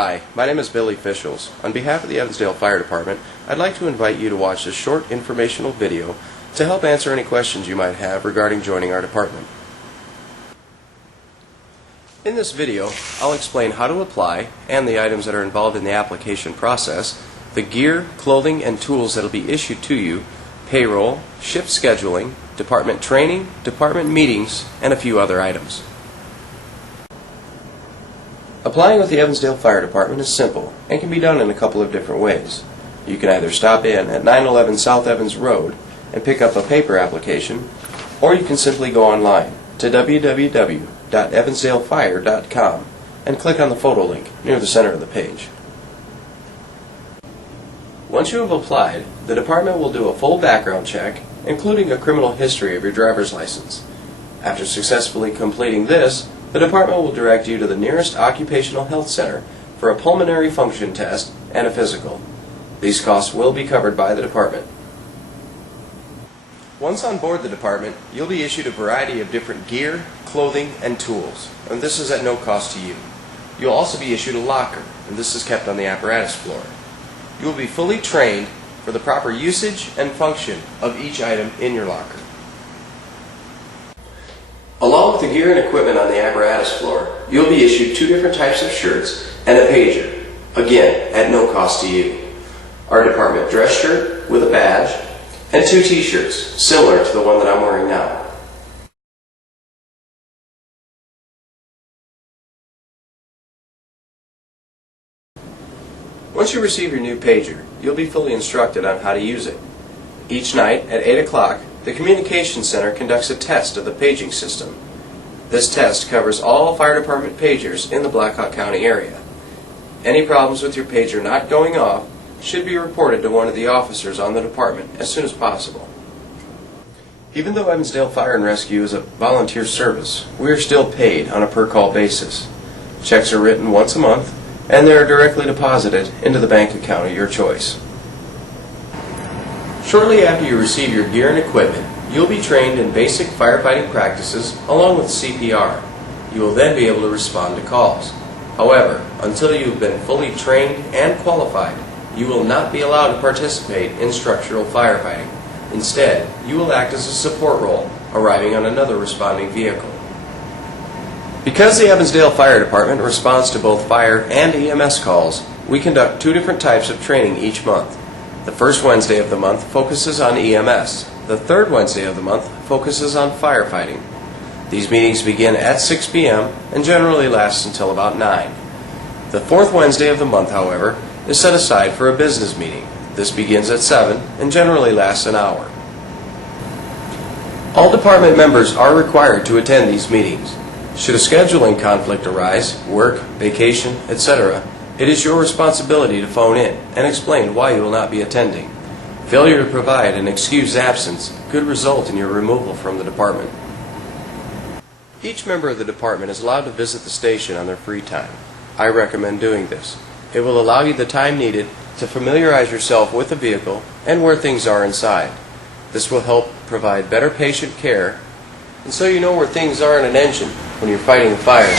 Hi, my name is Billy Fischels. On behalf of the Evansdale Fire Department, I'd like to invite you to watch this short informational video to help answer any questions you might have regarding joining our department. In this video, I'll explain how to apply and the items that are involved in the application process, the gear, clothing, and tools that will be issued to you, payroll, shift scheduling, department training, department meetings, and a few other items. Applying with the Evansdale Fire Department is simple and can be done in a couple of different ways. You can either stop in at 911 South Evans Road and pick up a paper application, or you can simply go online to www.evansdalefire.com and click on the photo link near the center of the page. Once you have applied, the department will do a full background check, including a criminal history of your driver's license. After successfully completing this, the department will direct you to the nearest occupational health center for a pulmonary function test and a physical. These costs will be covered by the department. Once on board the department, you'll be issued a variety of different gear, clothing, and tools, and this is at no cost to you. You'll also be issued a locker, and this is kept on the apparatus floor. You will be fully trained for the proper usage and function of each item in your locker. Along with the gear and equipment on the apparatus floor, you'll be issued 2 different types of shirts and a pager, again, at no cost to you. Our department dress shirt with a badge, and 2 t-shirts, similar to the one that I'm wearing now. Once you receive your new pager, you'll be fully instructed on how to use it. Each night at 8 o'clock, the Communications Center conducts a test of the paging system. This test covers all fire department pagers in the Blackhawk County area. Any problems with your pager not going off should be reported to one of the officers on the department as soon as possible. Even though Evansdale Fire and Rescue is a volunteer service, we are still paid on a per-call basis. Checks are written once a month, and they are directly deposited into the bank account of your choice. Shortly after you receive your gear and equipment, you'll be trained in basic firefighting practices along with CPR. You will then be able to respond to calls. However, until you've been fully trained and qualified, you will not be allowed to participate in structural firefighting. Instead, you will act as a support role, arriving on another responding vehicle. Because the Evansdale Fire Department responds to both fire and EMS calls, we conduct 2 different types of training each month. The first Wednesday of the month focuses on EMS. The third Wednesday of the month focuses on firefighting. These meetings begin at 6 p.m. and generally last until about 9. The fourth Wednesday of the month, however, is set aside for a business meeting. This begins at 7 and generally lasts an hour. All department members are required to attend these meetings. Should a scheduling conflict arise, work, vacation, etc., it is your responsibility to phone in and explain why you will not be attending. Failure to provide an excused absence could result in your removal from the department. Each member of the department is allowed to visit the station on their free time. I recommend doing this. It will allow you the time needed to familiarize yourself with the vehicle and where things are inside. This will help provide better patient care, and so you know where things are in an engine when you're fighting a fire.